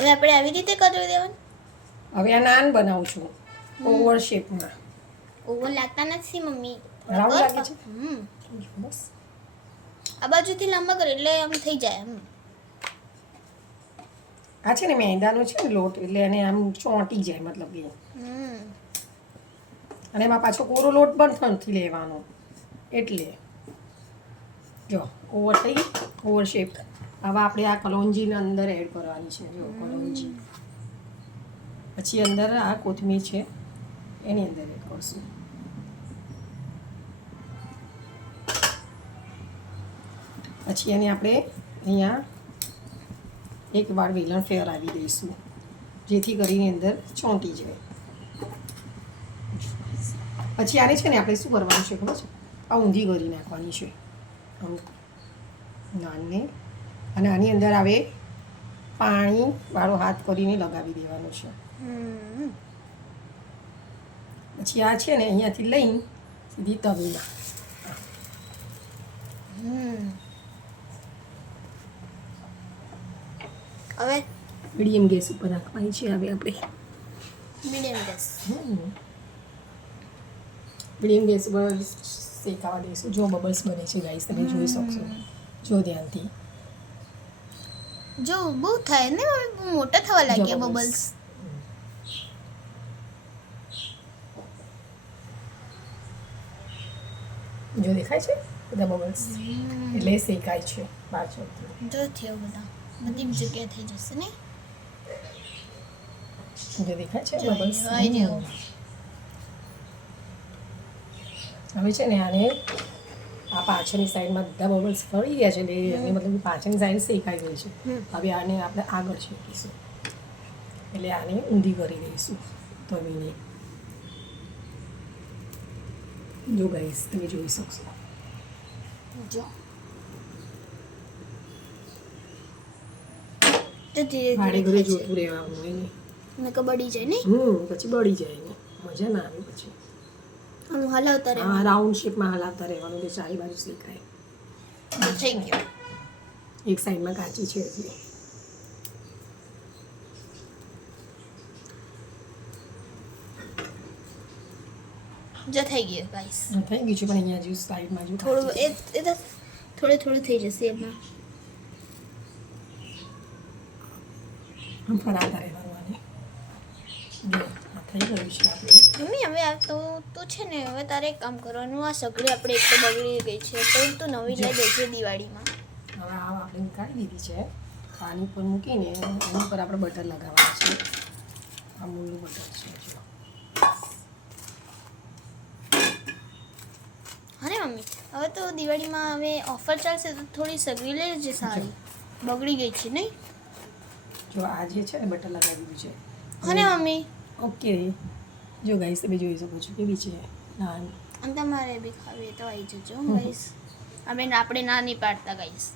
હવે આપણે આવી રીતે કરી દેવાનું. હવે આ નાન બનાવું છું ઓવર શેપમાં. ઓવર લાગતા નથી મમ્મી. રાઉન્ડ લાગે છે. બસ આ બાજુથી લાંબા કરે એટલે આમ થઈ જાય. આ છે ને મેંદાનો છે ને લોટ એટલે એને આમ ચોંટી જાય મતલબ કે. અને એમાં પાછો કોરો લોટ પણ નથી લેવાનો એટલે જો ઓવર થઈ ગઈ ઓવર શેપ. હવે આપણે આ કલોંજીને અંદર એડ કરવાની છે. જો કલોંજી પછી અંદર આ કોથમીર છે એની અંદર એડ કરશું. પછી એને આપણે અહીંયા એક વાર વેલણ ફેરવી દઈશું જેથી કરીને અંદર ચોંટી જાય. પછી આને છે ને આપણે શું કરવાનું છે ખબર છે? આ ઊંધી કરી નાખવાની છે આમ નાનને. અને આની અંદર આવે પાણીવાળો હાથ કરીને લગાવી દેવાનો છે. પછી આ છે ને અહીંયાથી લઈને સીધી તવીમાં હવે મીડિયમ ગેસ ઉપર રાખવાની છે. હવે આપણે મીડિયમ ગેસ ઉપર શેકાવા દઈશું. જો બબલ્સ બને છે ગાઈસ, તમે જોઈ શકશો. જો ધ્યાનથી જો બહુ થાય ને બહુ મોટા થવા લાગ્યા બબલ્સ. જો દેખાય છે બધા બબલ્સ એટલે શેકાય છે બહાર ચોથી. જો થયો બધા બધી જગ્યાએ થઈ જશે ને. જો દેખાય છે બબલ્સ. હવે છે ને આને આ પાછળની સાઈડમાં બધા બબલ્સ ફરી ગયા છે એટલે મતલબ પાછળની સાઈડ શેકાઈ ગઈ છે. હવે આને આપણે આગળ શેકીશું એટલે આને ઊંધી કરી દઈશું તવીને. જો ગાઈસ તમે જોઈ શકશો. જો ધીરે વાડે ઘરે જોતું રહેવાનું એને બળી જાય ને. પછી બળી જાય એને મજા ના આવે. પછી આમ હલાવતા રહે. હા રાઉન્ડ શેપમાં હલાવતા રહેવાનું એટલે ચારે બાજુ શેકાય. થઈ ગયો. એક સાઈડમાં કાચી છે એટલે જો થઈ ગયો ગાઈસ. થઈ ગયું છે પણ અહીંયા જો સાઈડમાં જો થોડું એ તો થોડું થઈ જશે એમાં. આમ ફરાતા રહેવાનું આને. જો આ થઈ ગયું છે આપણે. મમ્મી હવે આ તો છે ને હવે તારે એક કામ કરવાનું. આ સગડી આપણે એક તો બગડી ગઈ છે તો તું નવી લઈ દેજે દિવાળીમાં. હવે આ આપણે કાઢી દીધી છે. આની પર મૂકીને એની પર આપણે બટર લગાવવાનું છે. અમૂલનું બટર છે જો. હા ને મમ્મી હવે તો દિવાળીમાં હવે ઓફર ચાલશે તો થોડી સગડી લઈ લેજે સારી. બગડી ગઈ છે નહીં. જો આ જે છે ને બટર લગાવી દીધું છે. હા ને મમ્મી. ઓકે જો ગાઈસ તમે જોઈ શકો છો કેવી છે નાન. અને તમારે બી ખાવી તો આવી જજો ગાઈસ. આપણે ના નહીં પાડતા ગાઈસ.